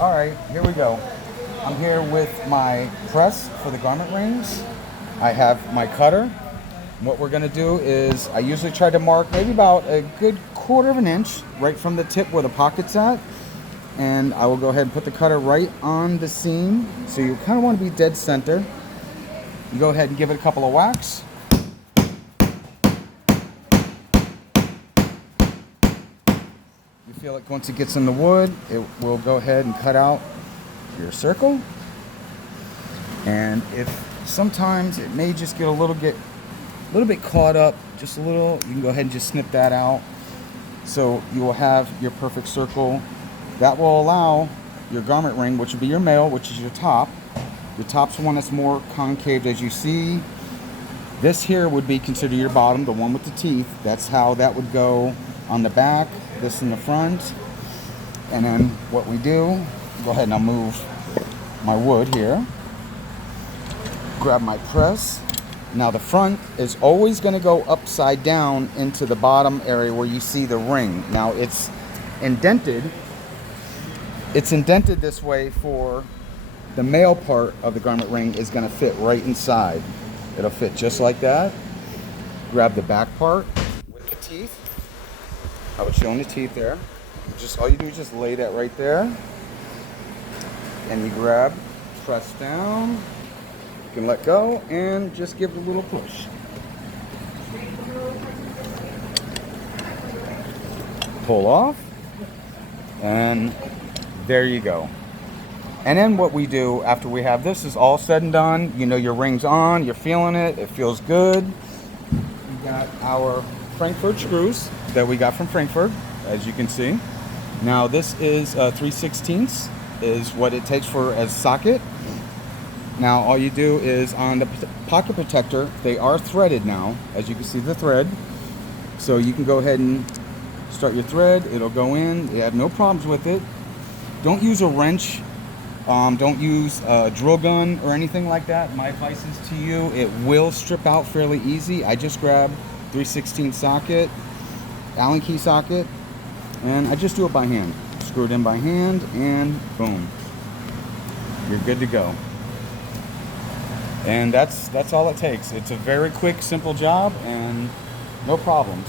All right, here we go. I'm here with my press for the garment rings. I have my cutter. What we're gonna do is I usually try to mark maybe about a good quarter of an inch right from the tip where the pocket's at. And I will go ahead and put the cutter right on the seam. So you kind of want to be dead center. You go ahead and give it a couple of whacks. You feel it once it gets in the wood, it will go ahead and cut out your circle. And if sometimes it may just get a little bit caught up, just a little, you can go ahead and just snip that out. So you will have your perfect circle. That will allow your garment ring, which would be your male, which is your top. Your top's the one that's more concave, as you see. This here would be considered your bottom, the one with the teeth. That's how that would go on the back, this in the front. And then what we do, go ahead and I'll move my wood here. Grab my press. Now the front is always going to go upside down into the bottom area where you see the ring. Now it's indented. It's indented this way for the male part of the garment ring is going to fit right inside. It'll fit just like that. Grab the back part with the teeth. I was showing the teeth there. Just all you do is just lay that right there. And you grab, press down. You can let go and just give it a little push. Pull off. And there you go. And then what we do after we have this is all said and done, you know your ring's on, you're feeling it, it feels good. We got our Frankford screws that we got from Frankford, as you can see. Now this is 3/16 is what it takes for as socket. Now all you do is on the pocket protector, they are threaded now, as you can see the thread. So you can go ahead and start your thread, it'll go in, you have no problems with it. Don't use a wrench, don't use a drill gun or anything like that. My advice is to you, it will strip out fairly easy. I just grab 3/16 socket, Allen key socket, and I just do it by hand. Screw it in by hand and boom. You're good to go. And that's all it takes. It's a very quick, simple job and no problems.